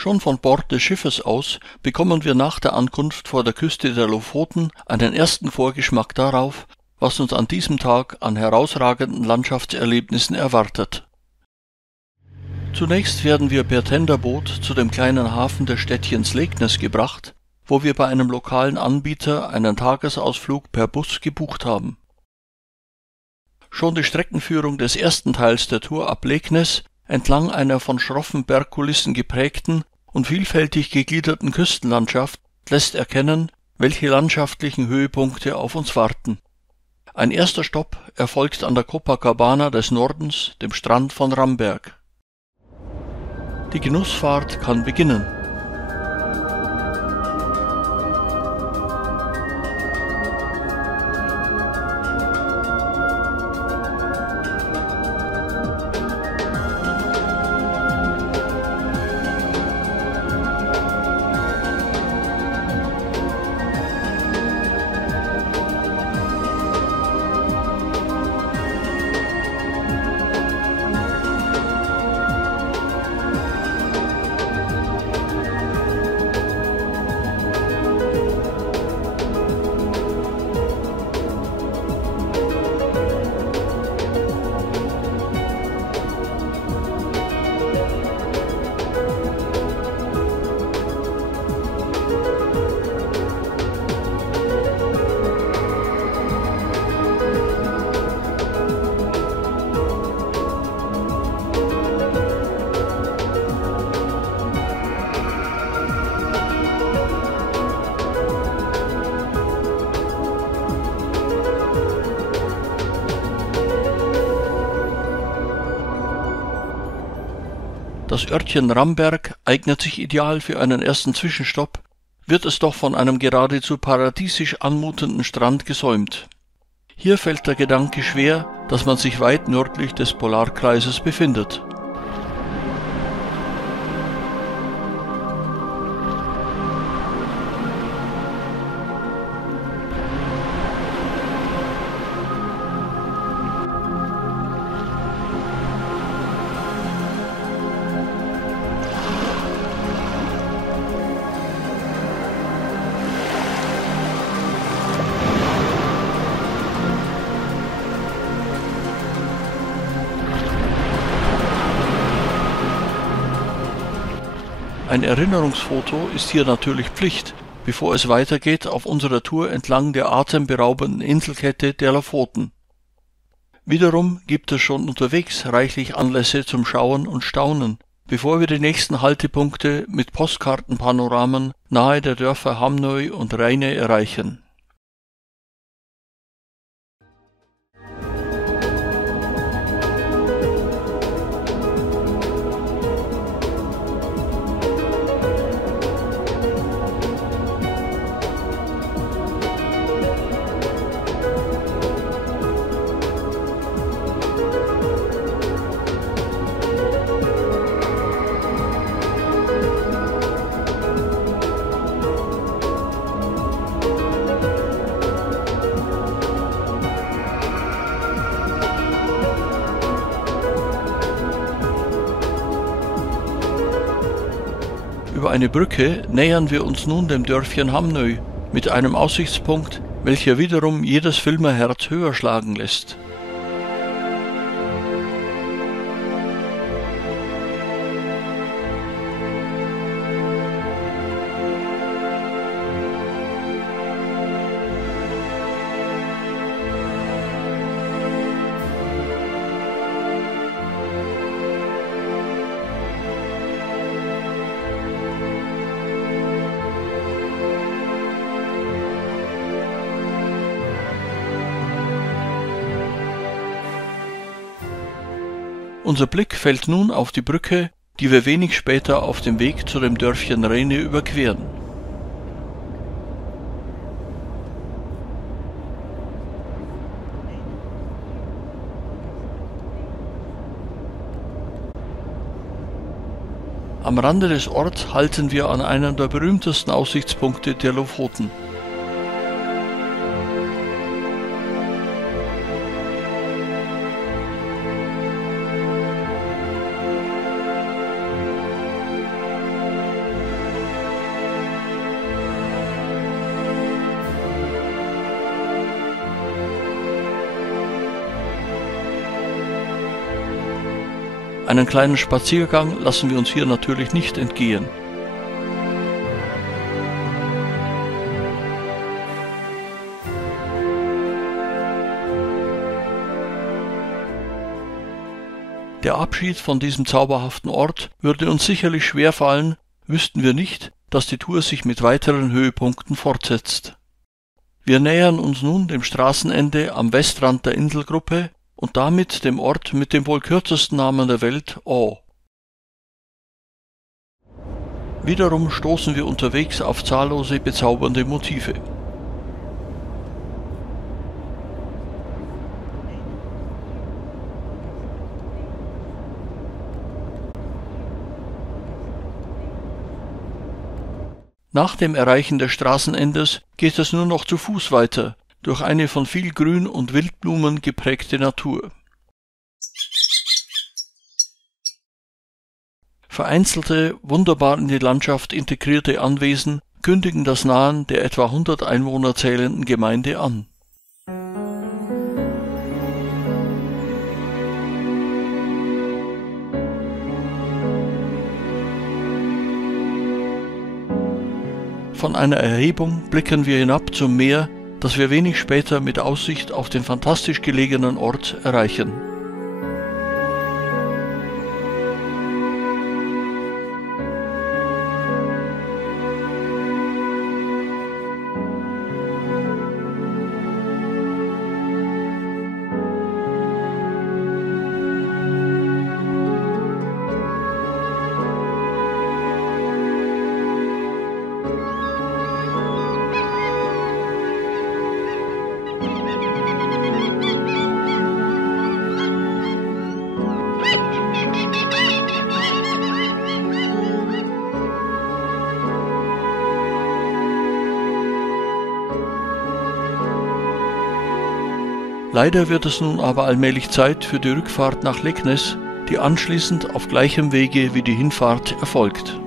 Schon von Bord des Schiffes aus bekommen wir nach der Ankunft vor der Küste der Lofoten einen ersten Vorgeschmack darauf, was uns an diesem Tag an herausragenden Landschaftserlebnissen erwartet. Zunächst werden wir per Tenderboot zu dem kleinen Hafen des Städtchens Leknes gebracht, wo wir bei einem lokalen Anbieter einen Tagesausflug per Bus gebucht haben. Schon die Streckenführung des ersten Teils der Tour ab Leknes entlang einer von schroffen Bergkulissen geprägten und vielfältig gegliederten Küstenlandschaft lässt erkennen, welche landschaftlichen Höhepunkte auf uns warten. Ein erster Stopp erfolgt an der Copacabana des Nordens, dem Strand von Ramberg. Die Genussfahrt kann beginnen. Das Örtchen Ramberg eignet sich ideal für einen ersten Zwischenstopp, wird es doch von einem geradezu paradiesisch anmutenden Strand gesäumt. Hier fällt der Gedanke schwer, dass man sich weit nördlich des Polarkreises befindet. Ein Erinnerungsfoto ist hier natürlich Pflicht, bevor es weitergeht auf unserer Tour entlang der atemberaubenden Inselkette der Lofoten. Wiederum gibt es schon unterwegs reichlich Anlässe zum Schauen und Staunen, bevor wir die nächsten Haltepunkte mit Postkartenpanoramen nahe der Dörfer Hamnøy und Reine erreichen. Über eine Brücke nähern wir uns nun dem Dörfchen Hamnøy mit einem Aussichtspunkt, welcher wiederum jedes Filmerherz höher schlagen lässt. Unser Blick fällt nun auf die Brücke, die wir wenig später auf dem Weg zu dem Dörfchen Reine überqueren. Am Rande des Orts halten wir an einem der berühmtesten Aussichtspunkte der Lofoten. Einen kleinen Spaziergang lassen wir uns hier natürlich nicht entgehen. Der Abschied von diesem zauberhaften Ort würde uns sicherlich schwerfallen, wüssten wir nicht, dass die Tour sich mit weiteren Höhepunkten fortsetzt. Wir nähern uns nun dem Straßenende am Westrand der Inselgruppe und damit dem Ort mit dem wohl kürzesten Namen der Welt, Au. Wiederum stoßen wir unterwegs auf zahllose bezaubernde Motive. Nach dem Erreichen des Straßenendes geht es nur noch zu Fuß weiter, durch eine von viel Grün und Wildblumen geprägte Natur. Vereinzelte, wunderbar in die Landschaft integrierte Anwesen kündigen das Nahen der etwa 100 Einwohner zählenden Gemeinde an. Von einer Erhebung blicken wir hinab zum Meer, das wir wenig später mit Aussicht auf den fantastisch gelegenen Ort erreichen. Leider wird es nun aber allmählich Zeit für die Rückfahrt nach Leknes, die anschließend auf gleichem Wege wie die Hinfahrt erfolgt.